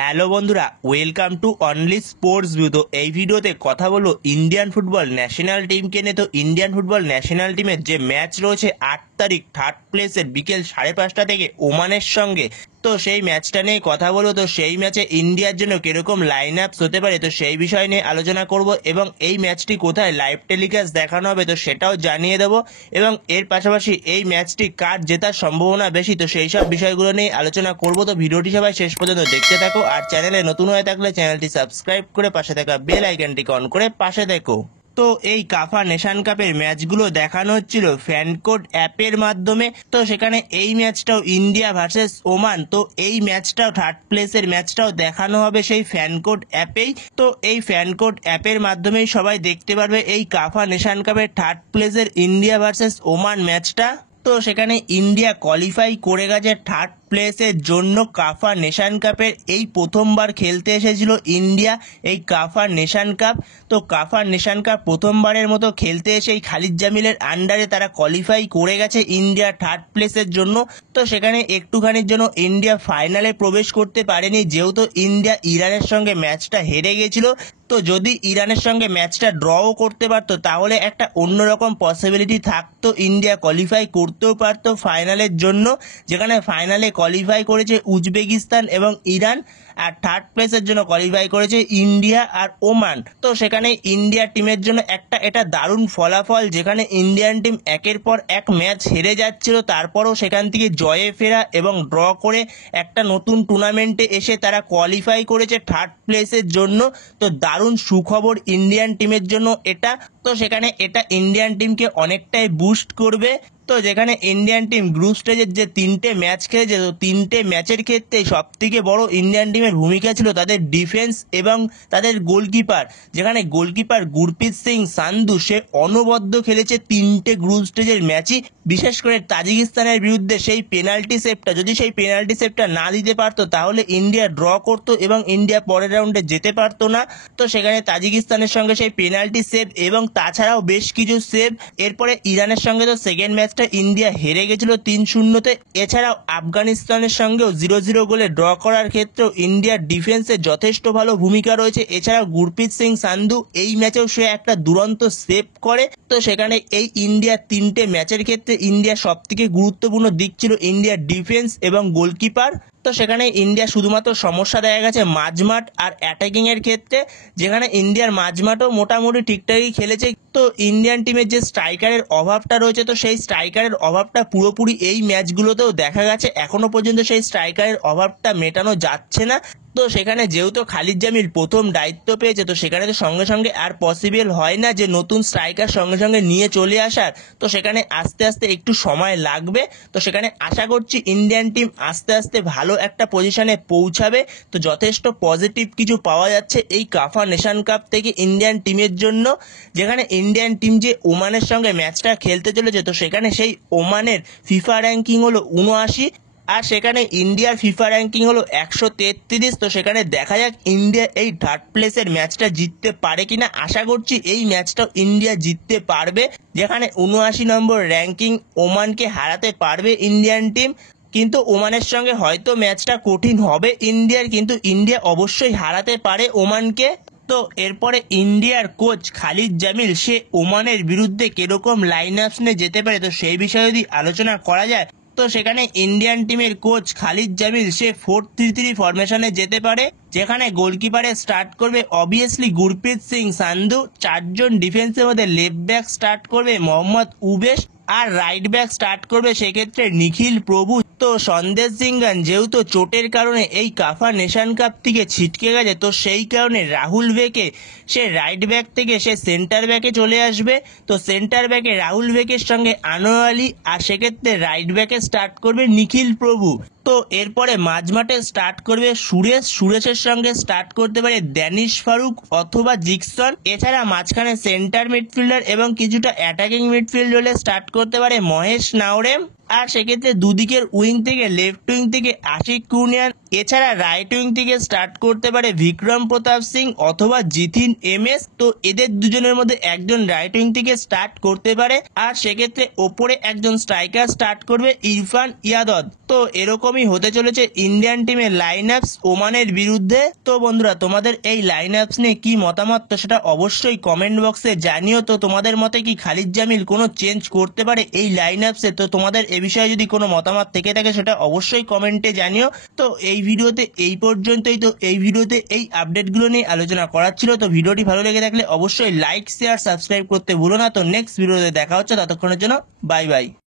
Hello বন্ধুরা, welcome to only sports view. তো এই ভিডিওতে কথা বলবো ইন্ডিয়ান ফুটবল ন্যাশনাল টিমকে নিয়ে। তো ইন্ডিয়ান ফুটবল ন্যাশনাল টিমের যে ম্যাচ রয়েছে 8 তারিখ থার্ড প্লেসের বিকেল 5:30 থেকে ওমানের সঙ্গে, তো সেই ম্যাচটা নিয়ে কথা বলবো। তো সেই ম্যাচে ইন্ডিয়ার জন্য কিরকম লাইন আপস হতে পারে, তো সেই বিষয় নিয়ে আলোচনা করব এবং এই ম্যাচটি কোথায় লাইভ টেলিকাস্ট দেখানো হবে তো সেটাও জানিয়ে দেবো। এবং এর পাশাপাশি এই ম্যাচটি কার জেতার সম্ভাবনা বেশি, তো সেই সব বিষয়গুলো নিয়ে আলোচনা করব। তো ভিডিওটি সবাই শেষ পর্যন্ত দেখতে থাকো, আর চ্যানেলে নতুন হয়ে থাকলে চ্যানেলটি সাবস্ক্রাইব করে পাশে থাকা বেল আইকনটিকে অন করে পাশে দেখো। তো এই কাফা নেশন কাপের ম্যাচগুলো দেখানো হচ্ছিল ফ্যানকোড অ্যাপের মাধ্যমে। তো সেখানে এই ম্যাচটাও ইন্ডিয়া ভার্সেস ওমান, তো এই ম্যাচটাও থার্ড প্লেসের ম্যাচটাও দেখানো হবে সেই ফ্যানকোড অ্যাপেই। তো এই ফ্যানকোড অ্যাপের মাধ্যমেই সবাই দেখতে পারবে এই কাফা নেশন কাপের থার্ড প্লেসের ইন্ডিয়া ভার্সেস ওমান ম্যাচটা। তো সেখানে ইন্ডিয়া কোয়ালিফাই করে গেছে থার্ড প্লেসের জন্য কাফা নেশন কাপের। এই প্রথমবার খেলতে এসেছিল ইন্ডিয়া এই কাফা নেশন কাপ। তো কাফা নেশন কাপ প্রথমবারের মতো খেলতে এসে এই খালিদ জামিলের আন্ডারে তারা কোয়ালিফাই করে গেছে ইন্ডিয়া থার্ড প্লেসের জন্য। তো সেখানে একটুখানির জন্য ইন্ডিয়া ফাইনালে প্রবেশ করতে পারেনি, যেহেতু ইন্ডিয়া ইরানের সঙ্গে ম্যাচটা হেরে গেছিল। তো যদি ইরানের সঙ্গে ম্যাচটা ড্রও করতে পারতো তাহলে একটা অন্যরকম পসিবিলিটি থাকতো, ইন্ডিয়া কোয়ালিফাই করতেও পারতো ফাইনালের জন্য, যেখানে ফাইনালে কোয়ালিফাই করেছে উজবেকিস্তান এবং ইরান, আর থার্ড প্লেসের জন্য কোয়ালিফাই করেছে ইন্ডিয়া আর ওমান। তো সেখানে ইন্ডিয়া টিমের জন্য এটা দারুণ ফলাফল, যেখানে ইন্ডিয়ান টিম একের পর এক ম্যাচ হেরে যাচ্ছিল, তারপরও সেখান থেকে জয়ে ফেরা এবং ড্র করে একটা নতুন টুর্নামেন্টে এসে তারা কোয়ালিফাই করেছে থার্ড প্লেসের জন্য। তো দারুণ সুখবর ইন্ডিয়ান টিমের জন্য এটা। তো সেখানে এটা ইন্ডিয়ান টিমকে অনেকটাই বুস্ট করবে। তো যেখানে ইন্ডিয়ান টিম গ্রুপ স্টেজের যে 3টে ম্যাচ খেলেছে, তো 3টে ম্যাচের ক্ষেত্রে সব থেকে বড় ইন্ডিয়ান টিমের ভূমিকা ছিল তাদের ডিফেন্স এবং তাদের গোলকিপার, যেখানে গোলকিপার গুরপ্রীত সিং সান্ধু সে অনবদ্য খেলেছে 3টে গ্রুপ স্টেজের ম্যাচই। বিশেষ করে তাজিকিস্তানের বিরুদ্ধে সেই পেনাল্টি সেভটা, যদি সেই পেনাল্টি সেভটা না দিতে পারতো তাহলে ইন্ডিয়া ড্র করতো এবং ইন্ডিয়া পরের রাউন্ডে যেতে পারতো না। তো সেখানে তাজিকিস্তানের সঙ্গে সেই পেনাল্টি সেভ এবং তাছাড়াও বেশ কিছু সেভ। এরপরে ইরানের সঙ্গে তো সেকেন্ড ম্যাচটা ইন্ডিয়া হেরে গেছিল 3-0-তে। এছাড়াও আফগানিস্তানের সঙ্গেও 0-0 গোলে ড্র করার ক্ষেত্রেও ইন্ডিয়ার ডিফেন্সে যথেষ্ট ভালো ভূমিকা রয়েছে। এছাড়াও গুরপ্রীত সিং সান্ধু এই ম্যাচেও সে একটা দুরন্ত সেভ করে। তো সেখানে এই ইন্ডিয়ার 3টে ম্যাচের ক্ষেত্রে ইন্ডিয়া সব থেকে গুরুত্বপূর্ণ দিক ছিল ইন্ডিয়ার ডিফেন্স এবং গোলকিপার। তো সেখানে ইন্ডিয়া শুধুমাত্র সমস্যা দেখা গেছে মাঝমাঠ আর অ্যাটাকিং এর ক্ষেত্রে, যেখানে ইন্ডিয়ার মাঝমাঠও মোটামুটি ঠিকঠাকই খেলেছে। তো ইন্ডিয়ান টিমের যে স্ট্রাইকারের অভাবটা রয়েছে, তো সেই স্ট্রাইকারের অভাবটা পুরোপুরি এই ম্যাচগুলোতেও দেখা গেছে। এখনো পর্যন্ত সেই স্ট্রাইকারের অভাবটা মেটানো যাচ্ছে না। তো সেখানে যেহেতু খালিদ জামিল প্রথম দায়িত্ব পেয়েছে, তো সেখানে তো সঙ্গে সঙ্গে আর পসিবল হয় না যে নতুন স্ট্রাইকার সঙ্গে সঙ্গে নিয়ে চলে আসার। তো সেখানে আস্তে আস্তে একটু সময় লাগবে। তো সেখানে আশা করছি ইন্ডিয়ান টিম আস্তে আস্তে ভালো একটা পজিশনে পৌঁছাবে। তো যথেষ্ট পজিটিভ কিছু পাওয়া যাচ্ছে এই কাফা নেশন কাপ থেকে ইন্ডিয়ান টিমের জন্য। যেখানে ইন্ডিয়ান টিম যে ওমানের সঙ্গে ম্যাচটা খেলতে চলেছে, তো সেখানে সেই ওমানের ফিফা র্যাঙ্কিং হলো 79, আর সেখানে ইন্ডিয়ার ফিফা র্যাঙ্কিং হলো 133। তো সেখানে দেখা যাক ইন্ডিয়া এই থার্ড প্লেসের ম্যাচটা জিততে পারে কিনা। আশা করছি এই ম্যাচটাও ইন্ডিয়া জিততে পারবে, যেখানে 79 নম্বর র্যাঙ্কিং ওমানকে হারাতে পারবে ইন্ডিয়ান টিম। কিন্তু ওমানের সঙ্গে হয়তো ম্যাচটা কঠিন হবে ইন্ডিয়ার, কিন্তু ইন্ডিয়া অবশ্যই হারাতে পারে ওমানকে। তো এরপরে ইন্ডিয়ার কোচ খালিদ জামিল সে ওমানের বিরুদ্ধে কিরকম লাইন আপস নিয়ে যেতে পারে, তো সেই বিষয়ে যদি আলোচনা করা যায়, তো সেখানে ইন্ডিয়ান টিমের কোচ খালিদ জামিল সে 4-3-3 ফরমেশনে যেতে পারে, যেখানে গোলকিপারে স্টার্ট করবে অবভিয়াসলি গুরপ্রীত সিং সান্ধু। 4জন ডিফেন্সের মধ্যে লেফট ব্যাক স্টার্ট করবে মোহাম্মদ উবেশ, আর রাইট ব্যাক স্টার্ট করবে সেক্ষেত্রে নিখিল প্রভু। তো সন্দেশ সিংগান যেহেতু চোটের কারণে এই কাফা নেশন কাপ থেকে ছিটকে গেছে, তো সেই কারণে রাহুল ভেকে সে রাইট ব্যাক থেকে সে সেন্টার ব্যাকে চলে আসবে। তো সেন্টার ব্যাকে রাহুল ভেকের সঙ্গে আনোয়ার আলী, আর সেক্ষেত্রে রাইট ব্যাকে স্টার্ট করবে নিখিল প্রভু। তো এরপরে মাঝমাঠে স্টার্ট করবে সুরেশের সঙ্গে স্টার্ট করতে পারে ড্যানিশ ফারুক অথবা জিকসন। এছাড়া মাঝখানে সেন্টার মিডফিল্ডার এবং কিছুটা অ্যাটাকিং মিডফিল্ড রোলে স্টার্ট করতে পারে মহেশ নাওরেম, আর সেক্ষেত্রে দুদিকের উইং থেকে লেফট উইং থেকে আশিক কুনিয়ান এছাড়া রাইট উইং থেকে স্টার্ট করতে পারে বিক্রম প্রতাপ সিং অথবা জিথিন এমএস। তো এদের দুজনের মধ্যে একজন রাইট উইং থেকে স্টার্ট করতে পারে, আর সেক্ষেত্রে ওপরে একজন স্ট্রাইকার স্টার্ট করবে ইরফান ইয়াদব। তো এরকমই হতে চলেছে ইন্ডিয়ান টিমের লাইন আপস ওমানের বিরুদ্ধে। তো বন্ধুরা, তোমাদের এই লাইন আপস নিয়ে কি মতামত, তো সেটা অবশ্যই কমেন্ট বক্সে জানিও। তো তোমাদের মতে কি খালিদ জামিল কোনো চেঞ্জ করতে পারে এই লাইন আপসে? তো তোমাদের এ বিষয়ে যদি কোনো মতামত থেকে থাকে সেটা অবশ্যই কমেন্টে জানিও। তো এই ভিডিওতে এই পর্যন্তই। তো এই ভিডিওতে এই আপডেটগুলো নিয়ে আলোচনা করার ছিল। তো ভিডিওটি ভালো লেগে থাকলে অবশ্যই লাইক শেয়ার সাবস্ক্রাইব করতে ভুলো না। তো নেক্সট ভিডিওতে দেখা হচ্ছে, ততক্ষণের জন্য বাই বাই।